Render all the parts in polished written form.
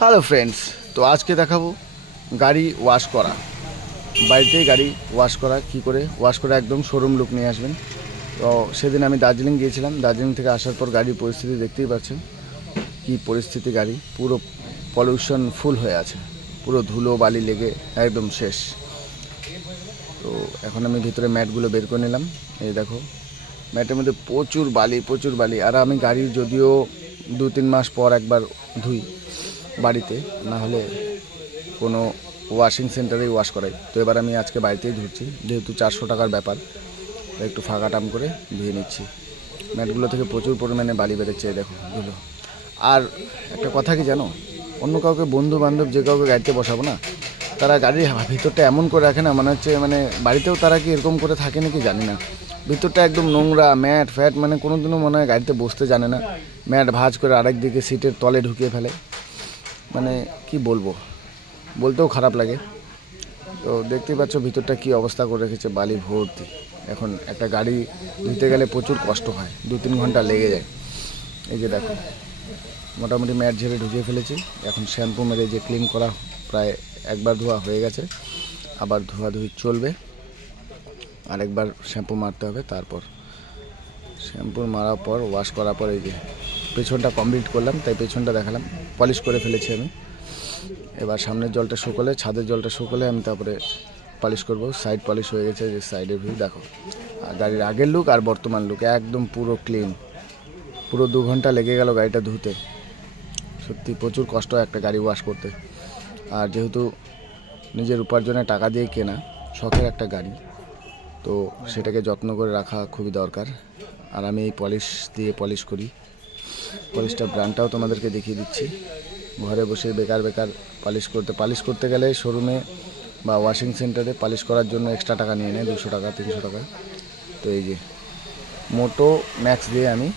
Hello friends, তো আজকে দেখাবো গাড়ি ওয়াশ করা। বাড়িতেই গাড়ি ওয়াশ করা, কি করে ওয়াশ করে একদম শোরুম লুক নিয়ে আসবেন। তো সেদিন আমি দার্জিলিং গিয়েছিলাম। দার্জিলিং থেকে আসার পর গাড়ির পরিস্থিতি দেখতেই পাচ্ছেন কি পরিস্থিতি। গাড়ি পুরো পলিউশন ফুল হয়ে আছে, পুরো ধুলো বালি লেগে একদম শেষ। তো এখন আমি ভিতরে ম্যাটগুলো বের করে নিলাম। এই দেখো, ম্যাটের মধ্যে প্রচুর বালি। আর আমি গাড়ি যদিও 2-3 মাস পর একবার ধুই বাড়িতে, না হলে কোনো ওয়াশিং সেন্টারেই ওয়াশ করাই। তো এবার আমি আজকে বাড়িতেই ধুচ্ছি, যেহেতু 400 টাকার ব্যাপার, একটু ফাঁকা টাম করে ধুয়ে নিচ্ছি। ম্যাটগুলো থেকে প্রচুর পরিমাণে বালি বেরোচ্ছে, দেখো ধুলো। আর একটা কথা কি জানো, অন্য কাউকে বন্ধু বান্ধব যে কাউকে গাড়িতে বসাবো না, তারা গাড়ির ভিতরটা এমন করে রাখে না, মনে হচ্ছে মানে বাড়িতেও তারা কি এরকম করে থাকে নাকি জানি না। ভিতরটা একদম নোংরা, ম্যাট ফ্যাট, মানে কোনো দিনও মনে হয় গাড়িতে বসতে জানে না। ম্যাট ভাঁজ করে আরেক দিকে সিটের তলে ঢুকিয়ে ফেলে, মানে কি বলবো, বলতেও খারাপ লাগে। তো দেখতেই পাচ্ছ ভিতরটা কি অবস্থা করে রেখেছে, বালি ভর্তি। এখন একটা গাড়ি ধুতে গেলে প্রচুর কষ্ট হয়, 2-3 ঘন্টা লেগে যায়। এই যে দেখো, মোটামুটি ম্যাট ঝেড়ে ঢুকিয়ে ফেলেছি। এখন শ্যাম্পু মেরে যে ক্লিন করা, প্রায় একবার ধোয়া হয়ে গেছে, আবার ধোয়াধুয়ি চলবে। আরেকবার শ্যাম্পু মারতে হবে। তারপর শ্যাম্পু মারার পর ওয়াশ করার পর এই যে পেছনটা কমপ্লিট করলাম, তাই পেছনটা দেখালাম। পলিশ করে ফেলেছি আমি। এবার সামনের জলটা শুকোলে, ছাদের জলটা শুকোলে আমি তারপরে পলিশ করব। সাইড পলিশ হয়ে গেছে, যে সাইডের ভিউ দেখো। আর গাড়ির আগের লুক আর বর্তমান লুক একদম পুরো ক্লিন। পুরো 2 ঘন্টা লেগে গেল গাড়িটা ধুতে। সত্যি প্রচুর কষ্ট হয় একটা গাড়ি ওয়াশ করতে। আর যেহেতু নিজের উপার্জনে টাকা দিয়ে কেনা, শখের একটা গাড়ি, তো সেটাকে যত্ন করে রাখা খুবই দরকার। আর আমি এই পলিশ দিয়ে পলিশ করি। পলিশটার ব্র্যান্ডটাও তোমাদেরকে দেখিয়ে দিচ্ছি। ঘরে বসে বেকার পালিশ করতে গেলে শোরুমে বা ওয়াশিং সেন্টারে পালিশ করার জন্য এক্সট্রা টাকা নিয়ে নেয়, 200 টাকা 300 টাকা। তো এই যে মোটো ম্যাক্স দিয়ে আমি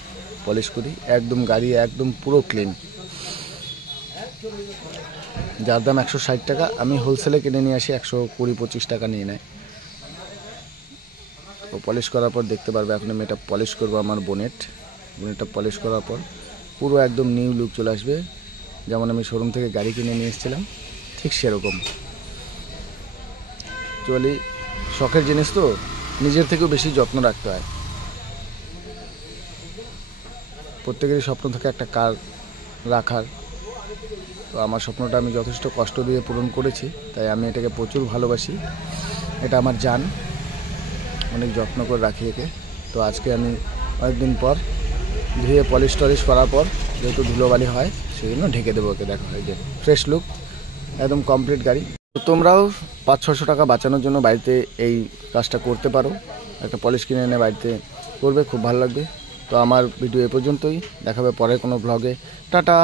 পলিশ করি, একদম গাড়ি একদম পুরো ক্লিন। যার দাম 160 টাকা, আমি হোলসেলে কিনে নিয়ে আসি 120-25 টাকা নিয়ে নেয়। তো পলিশ করার পর দেখতে পারবে। এখন আমি এটা পলিশ করবো আমার বোনেটটা পলিশ করার পর পুরো একদম নিউ লুক চলে আসবে, যেমন আমি শোরুম থেকে গাড়ি কিনে নিয়ে এসেছিলাম ঠিক সেরকম। চলি, শখের জিনিস তো নিজের থেকেও বেশি যত্ন রাখতে হয়। প্রত্যেকেরই স্বপ্ন থাকে একটা কার রাখার। তো আমার স্বপ্নটা আমি যথেষ্ট কষ্ট দিয়ে পূরণ করেছি, তাই আমি এটাকে প্রচুর ভালোবাসি। এটা আমার জান, অনেক যত্ন করে রাখি একে। তো আজকে আমি অনেকদিন পর ধুয়ে পলিশ টলিশ করার পর, যেহেতু ধুলোবালি হয় সেই জন্য ঢেকে দেবো ওকে। দেখা হয় যে ফ্রেশ লুক, একদম কমপ্লিট গাড়ি। তো তোমরাও 500-600 টাকা বাঁচানোর জন্য বাড়িতে এই কাজটা করতে পারো। একটা পলিশ কিনে এনে বাড়িতে করবে, খুব ভালো লাগবে। তো আমার ভিডিও এ পর্যন্তই, দেখাবে পরের কোনো ব্লগে। টাটা।